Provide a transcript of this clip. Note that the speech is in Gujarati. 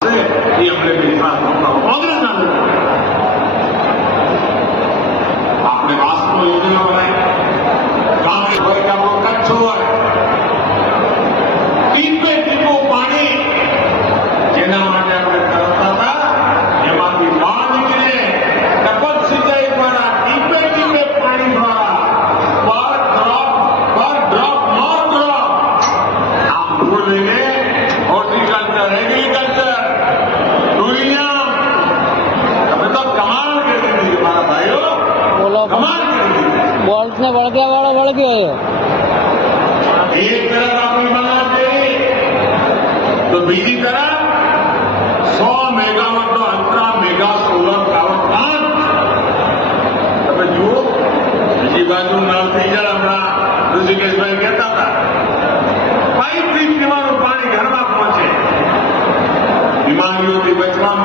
એ અમને વિશ્વાસ કોંગ્રેસના લોકો આપણે વાસ્તવ યોજના બનાવી કાંગ્રેસ હોય કે આપણો કચ્છ હોય ટીપે ટીપું પાણી જેના માટે આપણે તરસતા હતા એમાંથી બહાર નીકળીને ટપક સિંચાઈ દ્વારા ટીપે ટીપે પાણી દ્વારા પર ડ્રોપ નો ડ્રોપ આ મૂળ લઈને હોર્ટિકલ્ચર એગ્રીકલ્ચર ટુરિઝમ તમે તો કમાલ કરી દીધી મારા ભાઈઓ કમાલ કરી દીધી બોલ્ટ ને વળગ્યા વાળો વળગ્યો એક તરફ આપણી બનાવતી તો બીજી તરફ 100 મેગાવોટનો ultra mega solar power plant તમે જુઓ બીજી બાજુ નળ થઈ જાય હમણાં ઋષિકેશભાઈ કહેતા હતા પાઇપથી પીવાનું પાણી ઘરમાં પહોંચે બીમારીઓથી બચવા